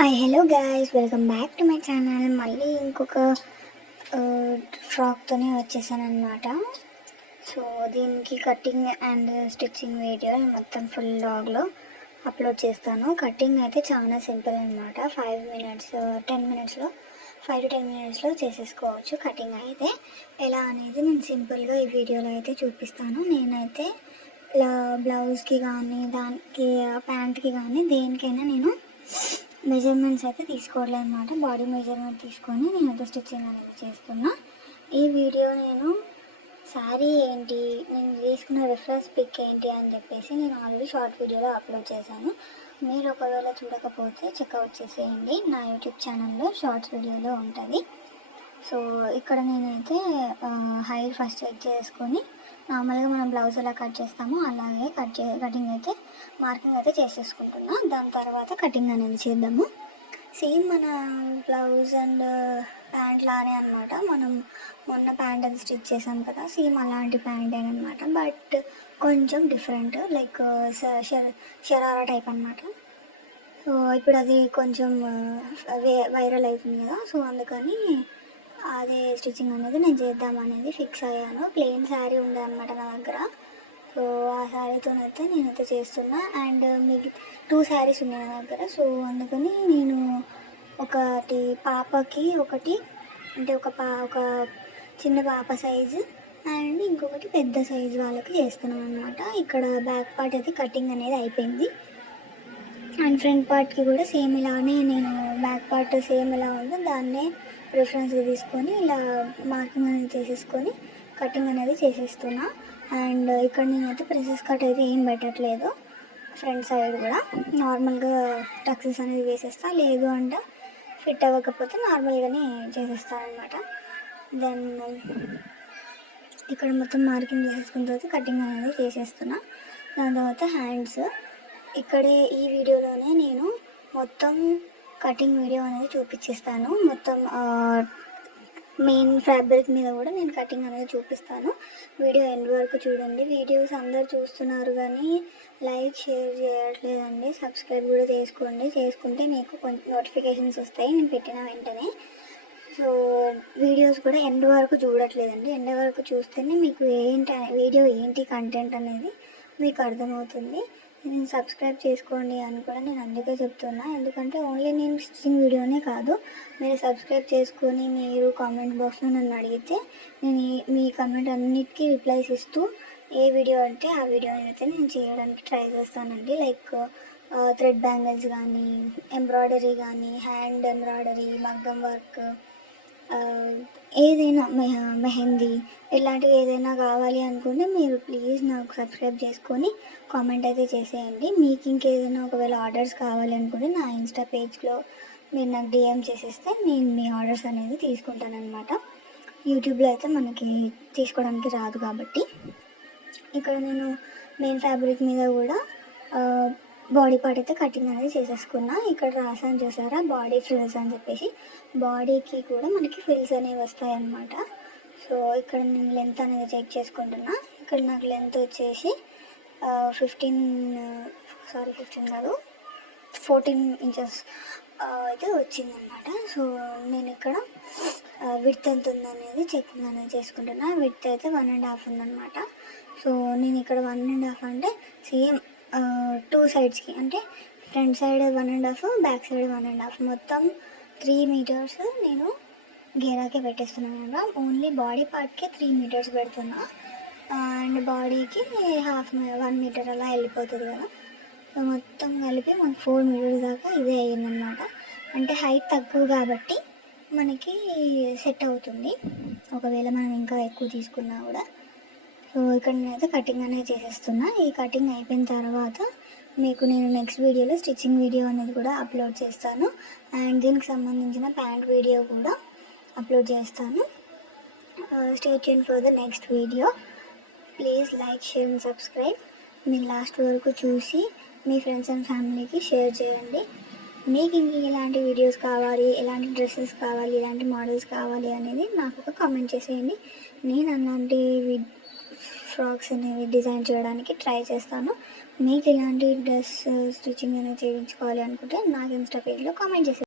Hi hello guys, welcome back to my channel. మళ్ళీ ఇంకొక ఫ్రాక్తోనే వచ్చేసాను అనమాట. సో దీనికి కటింగ్ అండ్ స్టిచ్చింగ్ వీడియో మొత్తం ఫుల్ లాగ్లో అప్లోడ్ చేస్తాను. కటింగ్ అయితే చాలా సింపుల్ అనమాట. 5 to 10 మినిట్స్లో చేసేసుకోవచ్చు. కటింగ్ అయితే ఎలా అనేది నేను సింపుల్గా ఈ వీడియోలో అయితే చూపిస్తాను. నేనైతే ఇలా బ్లౌజ్కి కానీ దానికి ప్యాంట్కి కానీ దేనికైనా నేను మెజర్మెంట్స్ అయితే తీసుకోవట్లేదు అనమాట. బాడీ మెజర్మెంట్ తీసుకొని నేనైతే స్టిచ్చింగ్ అనేది చేస్తున్నా. ఈ వీడియో నేను శారీ ఏంటి, నేను తీసుకున్న రిఫరెన్స్ పిక్ ఏంటి అని చెప్పేసి నేను ఆల్రెడీ షార్ట్ వీడియోలో అప్లోడ్ చేశాను. మీరు ఒకవేళ చూడకపోతే చెక్అవుట్ చేసేయండి, నా యూట్యూబ్ ఛానల్లో షార్ట్స్ వీడియోలో ఉంటుంది. సో ఇక్కడ నేనైతే హైర్ ఫస్ట్ చెక్ చేసుకొని నార్మల్గా మనం బ్లౌజ్ ఎలా కట్ చేస్తామో అలాగే కటింగ్ అయితే మార్కింగ్ అయితే చేసేసుకుంటున్నా. దాని తర్వాత కటింగ్ అనేది చేద్దాము. సేమ్ మన బ్లౌజ్ అండ్ ప్యాంట్ లానే అనమాట. మనం మొన్న ప్యాంట్ అది స్టిచ్ చేసాం కదా, సేమ్ అలాంటి ప్యాంట్ అనమాట. బట్ కొంచెం డిఫరెంట్, లైక్ షరారా టైప్ అనమాట. సో ఇప్పుడు అది కొంచెం వైరల్ అవుతుంది కదా, సో అందుకని అదే స్టిచ్చింగ్ అనేది నేను చేద్దామనేది ఫిక్స్ అయ్యాను. ప్లెయిన్ శారీ ఉండే అనమాట నా దగ్గర. సో ఆ శారీతోనైతే నేనైతే చేస్తున్నా. అండ్ మీకు 2 శారీస్ ఉన్నాయి నా దగ్గర. సో అందుకని నేను ఒకటి పాపకి ఒకటి, అంటే ఒక చిన్న పాప సైజు అండ్ ఇంకొకటి పెద్ద సైజు వాళ్ళకి చేస్తున్నాను అనమాట. ఇక్కడ బ్యాక్ పార్ట్ అయితే కటింగ్ అనేది అయిపోయింది. అండ్ ఫ్రంట్ పార్ట్కి కూడా సేమ్ ఇలానే నేను బ్యాక్ పార్ట్ సేమ్ ఎలా ఉందో దాన్నే రిఫరెన్స్గా తీసుకొని ఇలా మార్కింగ్ అనేది చేసేసుకొని కటింగ్ అనేది చేసేస్తున్నా. అండ్ ఇక్కడ నేనైతే ప్రిన్సెస్ కట్ అయితే ఏం పెట్టట్లేదు. ఫ్రంట్ సైడ్ కూడా నార్మల్గా టక్సెస్ అనేది వేసేస్తా, లేదు అంటే ఫిట్ అవ్వకపోతే నార్మల్గానే చేసేస్తాను అనమాట. దెన్ ఇక్కడ మొత్తం మార్కింగ్ చేసేసుకున్న తర్వాత కటింగ్ అనేది చేసేస్తున్నా. దాని తర్వాత హ్యాండ్స్ ఇక్కడే ఈ వీడియోలోనే నేను మొత్తం కటింగ్ వీడియో అనేది చూపించేస్తాను. మొత్తం మెయిన్ ఫ్యాబ్రిక్ మీద కూడా నేను కటింగ్ అనేది చూపిస్తాను. వీడియో ఎండ్ వరకు చూడండి. వీడియోస్ అందరు చూస్తున్నారు కానీ లైక్ షేర్ చేయట్లేదండి. సబ్స్క్రైబ్ కూడా చేసుకోండి, చేసుకుంటే మీకు కొంచెం నోటిఫికేషన్స్ వస్తాయి నేను పెట్టిన వెంటనే. సో వీడియోస్ కూడా ఎండ్ వరకు చూడట్లేదండి. ఎండ్ వరకు చూస్తేనే మీకు వీడియో ఏంటి కంటెంట్ అనేది మీకు అర్థమవుతుంది. నేను సబ్స్క్రైబ్ చేసుకోండి అని కూడా నేను అందుకే చెప్తున్నా. ఎందుకంటే ఓన్లీ నేను స్టిచ్చింగ్ వీడియోనే కాదు, మీరు సబ్స్క్రైబ్ చేసుకొని మీరు కామెంట్ బాక్స్లో నన్ను అడిగితే నేను మీ కామెంట్ అన్నిటికీ రిప్లైస్ ఇస్తూ ఏ వీడియో అంటే ఆ వీడియో అయితే నేను చేయడానికి ట్రై చేస్తానండి. లైక్ థ్రెడ్ బ్యాంగిల్స్ కానీ, ఎంబ్రాయిడరీ కానీ, హ్యాండ్ ఎంబ్రాయిడరీ, మగ్గం వర్క్, ఏదైనా మెహందీ ఇలాంటివి ఏదైనా కావాలి అనుకుంటే మీరు ప్లీజ్ నాకు సబ్స్క్రైబ్ చేసుకొని కామెంట్ అయితే చేసేయండి. మీకు ఇంకేదైనా ఒకవేళ ఆర్డర్స్ కావాలి అనుకుంటే నా ఇన్స్టా పేజ్లో మీరు నాకు డిఎం చేసేస్తే నేను మీ ఆర్డర్స్ అనేది తీసుకుంటానమాట. యూట్యూబ్లో అయితే మనకి తీసుకోవడానికి రాదు కాబట్టి. ఇక్కడ నేను మెయిన్ ఫ్యాబ్రిక్ మీద కూడా బాడీ పార్ట్ అయితే కటింగ్ అనేది చేసేసుకున్నా. ఇక్కడ రాసాను చూసారా, బాడీ ఫ్రిల్స్ అని చెప్పేసి. బాడీకి కూడా మనకి ఫ్రిల్స్ అనేవి వస్తాయి అన్నమాట. సో ఇక్కడ నేను లెంత్ అనేది చెక్ చేసుకుంటున్నా. ఇక్కడ నాకు లెంత్ వచ్చేసి 15 కాదు 14 ఇంచెస్ అయితే వచ్చిందనమాట. సో నేను ఇక్కడ విడ్త్ ఎంత ఉందనేది చెకింగ్ అనేది చేసుకుంటున్నా. విడ్త్ అయితే 1.5 ఉందన్నమాట. సో నేను ఇక్కడ 1.5 అంటే సేమ్ 2 సైడ్స్కి, అంటే ఫ్రంట్ సైడ్ 1.5, బ్యాక్ సైడ్ 1.5, మొత్తం 3 మీటర్స్ నేను గేరాకే పెట్టేస్తున్నాను అనమాట. ఓన్లీ బాడీ పార్ట్కి 3 మీటర్స్ పెడుతున్నా. అండ్ బాడీకి 1 మీటర్ అలా వెళ్ళిపోతుంది కదా. సో మొత్తం కలిపి మనకు 4 మీటర్స్ దాకా ఇదే అయ్యిందనమాట. అంటే హైట్ తక్కువ కాబట్టి మనకి సెట్ అవుతుంది, ఒకవేళ మనం ఇంకా ఎక్కువ తీసుకున్నా కూడా. సో ఇక్కడ నేనైతే కటింగ్ అనేది చేసేస్తున్నా. ఈ కటింగ్ అయిపోయిన తర్వాత మీకు నేను నెక్స్ట్ వీడియోలో స్టిచ్చింగ్ వీడియో అనేది కూడా అప్లోడ్ చేస్తాను. అండ్ దీనికి సంబంధించిన ప్యాంట్ వీడియో కూడా అప్లోడ్ చేస్తాను. Stay tune for the next video. Please like, share and subscribe. మీరు లాస్ట్ వరకు చూసి మీ ఫ్రెండ్స్ అండ్ ఫ్యామిలీకి షేర్ చేయండి. మీకు ఇంక ఎలాంటి వీడియోస్ కావాలి, ఎలాంటి డ్రెస్సెస్ కావాలి, ఎలాంటి మోడల్స్ కావాలి అనేది నాకు ఒక కామెంట్ చేసేయండి. నేను అలాంటి ఫ్రాక్స్ అనేవి డిజైన్ చేయడానికి ట్రై చేస్తాను. మీకు ఇలాంటి డ్రెస్ స్టిచ్చింగ్ అనేది చేయించుకోవాలి అనుకుంటే నాకు ఇన్స్టా పేజ్లో కామెంట్ చేసి